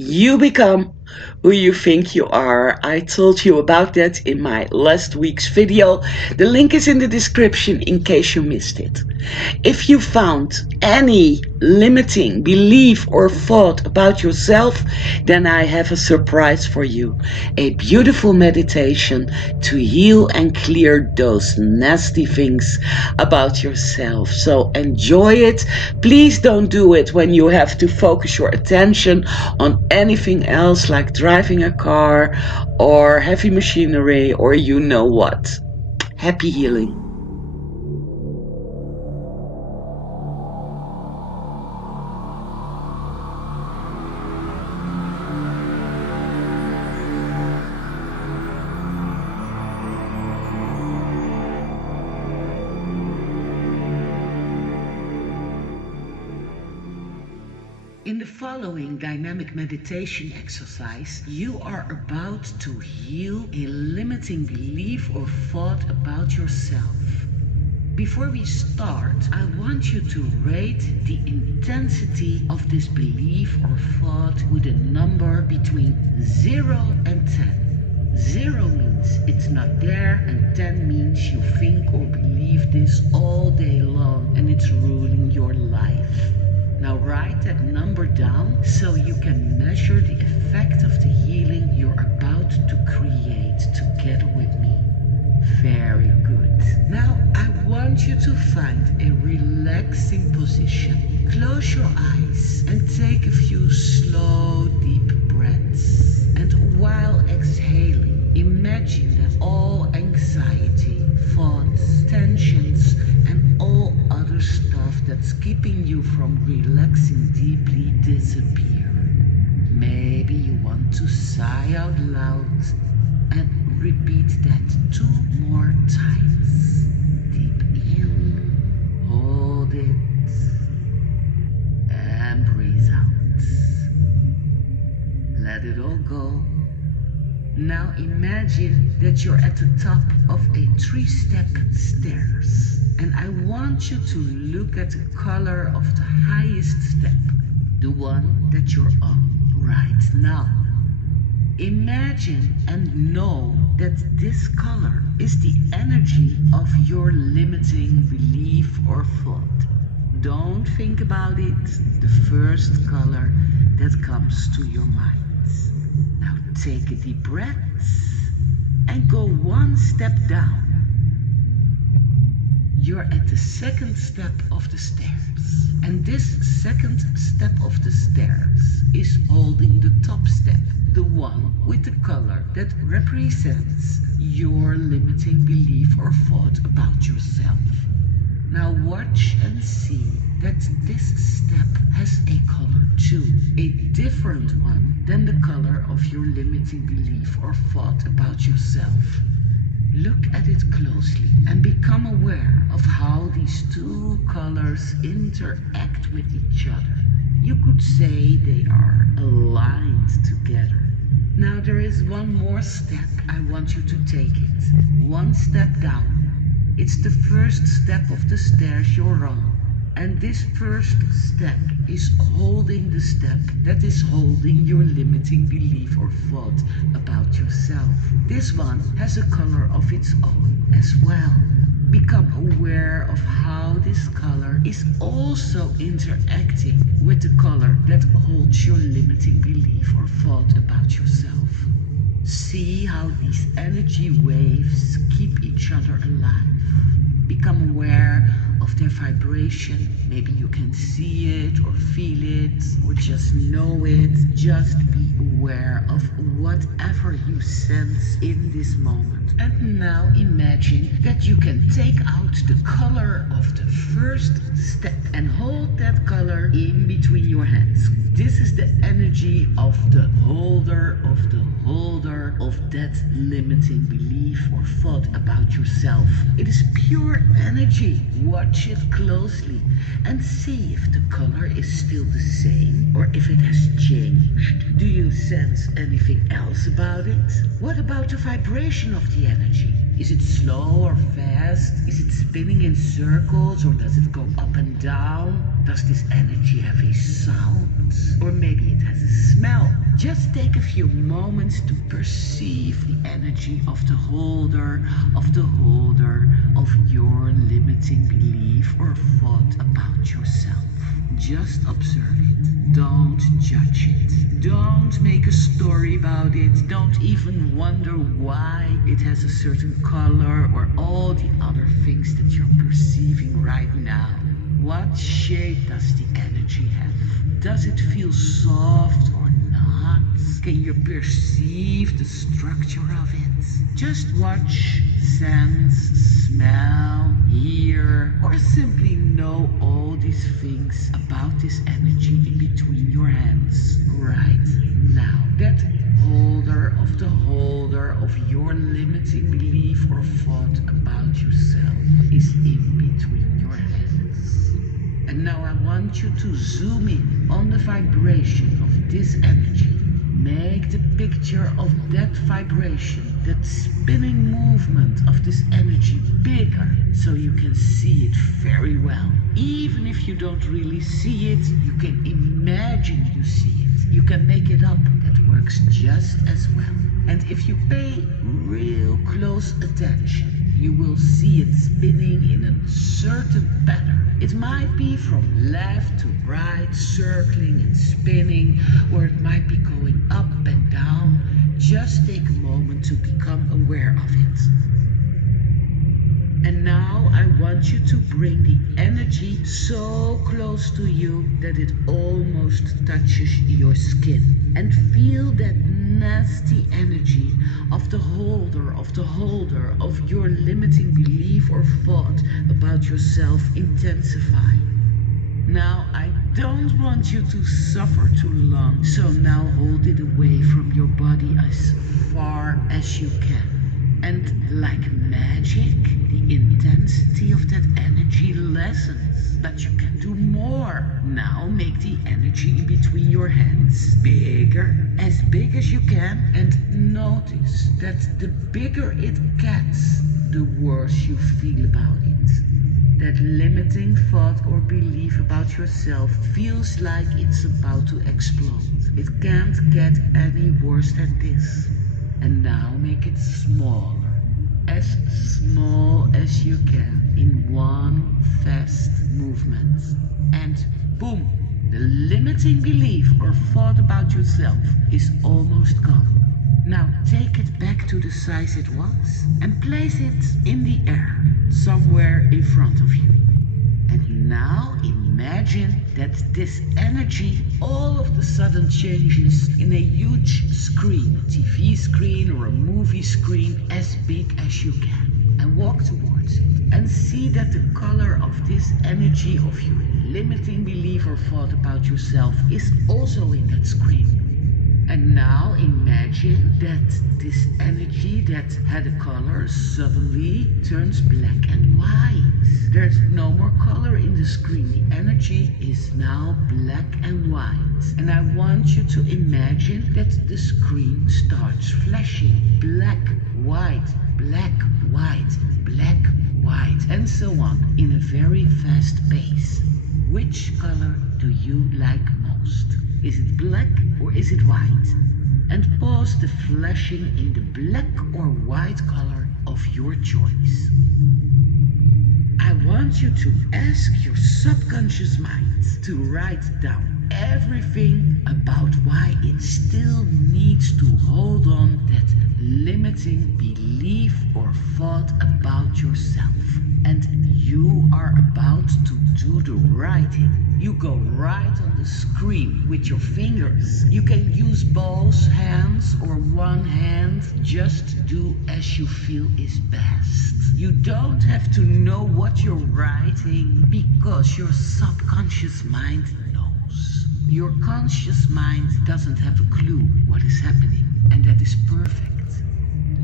You become who you think you are. I told you about that in my last week's video. The link is in the description in case you missed it. If you found any limiting belief or thought about yourself, then I have a surprise for you. A beautiful meditation to heal and clear those nasty things about yourself. So enjoy it. Please don't do it when you have to focus your attention on anything else like driving a car or heavy machinery or you know what. Happy healing. In the following dynamic meditation exercise, you are about to heal a limiting belief or thought about yourself. Before we start, I want you to rate the intensity of this belief or thought with a number between 0 and 10. 0 means it's not there, and 10 means you think or believe this all day long and it's ruling your life. Now write that number down so you can measure the effect of the healing you're about to create together with me. Very good. Now I want you to find a relaxing position. Close your eyes and take a few slow, deep breaths. And while exhaling, imagine that all anxiety, thoughts, tensions, and all other stuff that's keeping you from relaxing deeply disappear. Maybe you want to sigh out loud and repeat that 2 more times. Deep in, hold it, and breathe out. Let it all go. Now imagine that you're at the top of a 3-step stairs. And I want you to look at the color of the highest step, the one that you're on right now. Imagine and know that this color is the energy of your limiting belief or thought. Don't think about it, the first color that comes to your mind. Now take a deep breath and go 1 step down. You're at the 2nd step of the stairs. And this 2nd step of the stairs is holding the top step, the one with the color that represents your limiting belief or thought about yourself. Now watch and see that this step has a color too, a different one than the color of your limiting belief or thought about yourself. Look at it closely and become aware of how these 2 colors interact with each other. You could say they are aligned together. Now there is one more step. I want you to take it. 1 step down. It's the 1st step of the stairs you're on. And this 1st step is holding the step that is holding your limiting belief or thought about yourself. This one has a color of its own as well. Become aware of how this color is also interacting with the color that holds your limiting belief or thought about yourself. See how these energy waves keep each other alive. Become aware of their vibration. Maybe you can see it or feel it or just know it. Just be aware of whatever you sense in this moment. And now imagine that you can take out the color of the 1st step and hold that color in between your hands. This is the energy of the holder of that limiting belief or thought about yourself. It is pure energy. Watch it closely and see if the color is still the same or if it has changed. Do you sense anything else about it? What about the vibration of the energy? Is it slow or fast? Is it spinning in circles or does it go up and down? Does this energy have a sound? Or maybe it has a smell? just take a few moments to perceive the energy of the holder, of your limiting belief or thought about yourself. Just observe it. Don't judge it. Don't make a story about it. Don't even wonder why it has a certain color or all the other things that you're perceiving right now. What shape does the energy have? Does it feel soft or not? Can you perceive the structure of it? Just watch, sense, smell, hear, or simply know all these things about this energy in between your hands right now. That holder of your limiting belief or thought about yourself is in between your hands. And now I want you to zoom in on the vibration of this energy. Make the picture of that vibration, that spinning movement of this energy bigger so you can see it very well. Even if you don't really see it, you can imagine you see it. You can make it up. That works just as well. And if you pay real close attention, you will see it spinning in a certain pattern. It might be from left to right, circling and spinning, or it might be going up and down. Just take a moment to become aware of it. And now I want you to bring the energy so close to you that it almost touches your skin. And feel that nasty energy of the holder of your limiting belief or thought about yourself intensify. Now I don't want you to suffer too long, so now hold it away from your body as far as you can. And like magic, the intensity of that energy lessens, but you can do more. Now make the energy in between your hands bigger, as big as you can, and notice that the bigger it gets, the worse you feel about it. That limiting thought or belief about yourself feels like it's about to explode. It can't get any worse than this. And now make it smaller, as small as you can in one fast movement. And boom, the limiting belief or thought about yourself is almost gone. Now take it back to the size it was and place it in the air, somewhere in front of you. And now imagine that this energy all of a sudden changes in a huge screen, a TV screen or a movie screen as big as you can. And walk towards it and see that the color of this energy of your limiting belief or thought about yourself is also in that screen. And now imagine that this energy that had a color suddenly turns black and white. There's no more color in the screen. The energy is now black and white. And I want you to imagine that the screen starts flashing. Black, white, black, white, black, white, and so on in a very fast pace. Which color do you like most? Is it black or is it white? And pause the flashing in the black or white color of your choice. I want you to ask your subconscious mind to write down everything about why it still needs to hold on that limiting belief or thought about yourself. And you are about to do the writing. You go right on the screen with your fingers. You can use both hands or one hand. Just do as you feel is best. You don't have to know what you're writing because your subconscious mind knows. Your conscious mind doesn't have a clue what is happening, and that is perfect.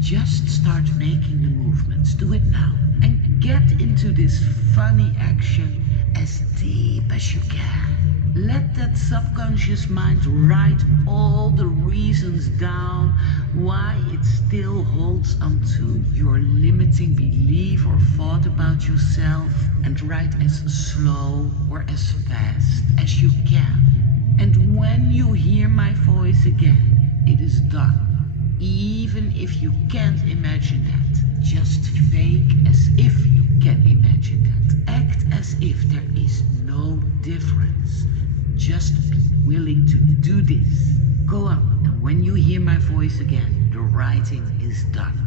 Just start making the movements. Do it now. And get into this funny action as deep as you can. Let that subconscious mind write all the reasons down why it still holds onto your limiting belief or thought about yourself, and write as slow or as fast as you can. And when you hear my voice again, it is done. Even if you can't imagine that, just fake as if you can imagine that. Act as if there is no difference. Just be willing to do this. Go on, and when you hear my voice again, the writing is done.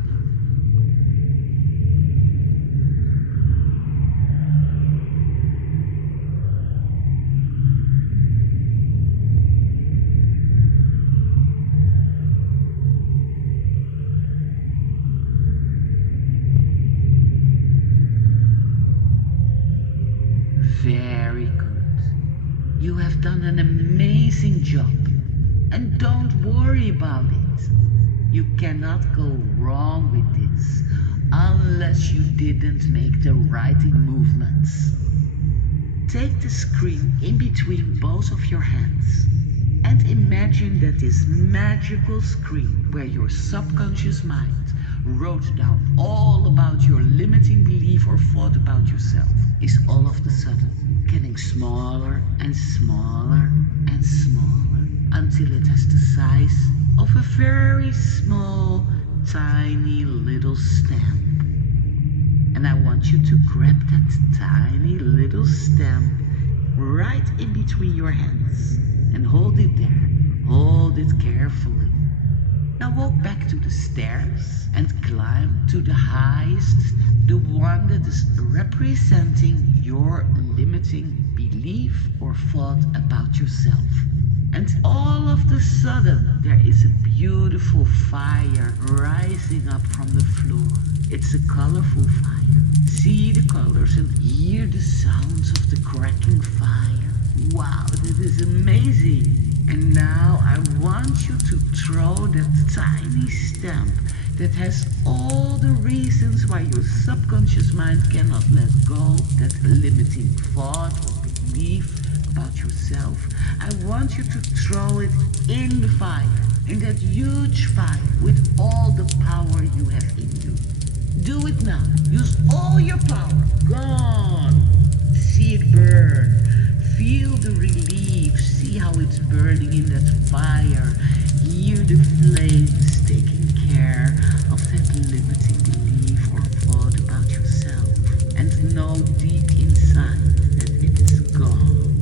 Very good. You have done an amazing job. And don't worry about it. You cannot go wrong with this unless you didn't make the writing movements. Take the screen in between both of your hands and imagine that this magical screen where your subconscious mind wrote down all about your limiting belief or thought about yourself is all of a sudden getting smaller and smaller and smaller until it has the size of a very small, tiny little stamp. And I want you to grab that tiny little stamp right in between your hands and hold it there. Hold it carefully. Now walk back to the stairs and climb to the highest step, the one that is representing your limiting belief or thought about yourself. And all of a sudden, there is a beautiful fire rising up from the floor. It's a colorful fire. See the colors and hear the sounds of the cracking fire. Wow, that is amazing. And now I want you to throw that tiny stamp that has all the reasons why your subconscious mind cannot let go, that limiting thought or belief about yourself. I want you to throw it in the fire, in that huge fire with all the power you have in you. Do it now. Use all your power. Go on. See it burn. Feel the relief. See how it's burning in that fire. Hear the flames taking care of that limiting belief or thought about yourself. And know deep inside that it is gone.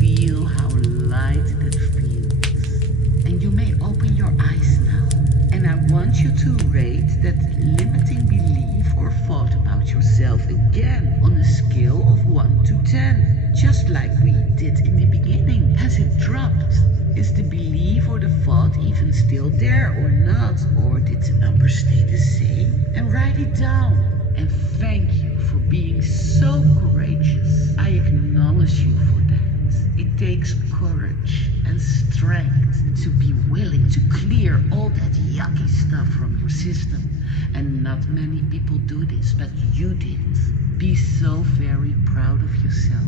Feel how light that feels. And you may open your eyes now. And I want you to rate that limiting belief or thought about yourself again on a scale of 1 to 10. Just like we did in the beginning. Has it dropped? Is the belief or the thought even still there or not? Or did the number stay the same? And write it down. And thank you for being so courageous. I acknowledge you for that. It takes courage and strength to be willing to clear all that yucky stuff from your system. And not many people do this, but you did. Be so very proud of yourself.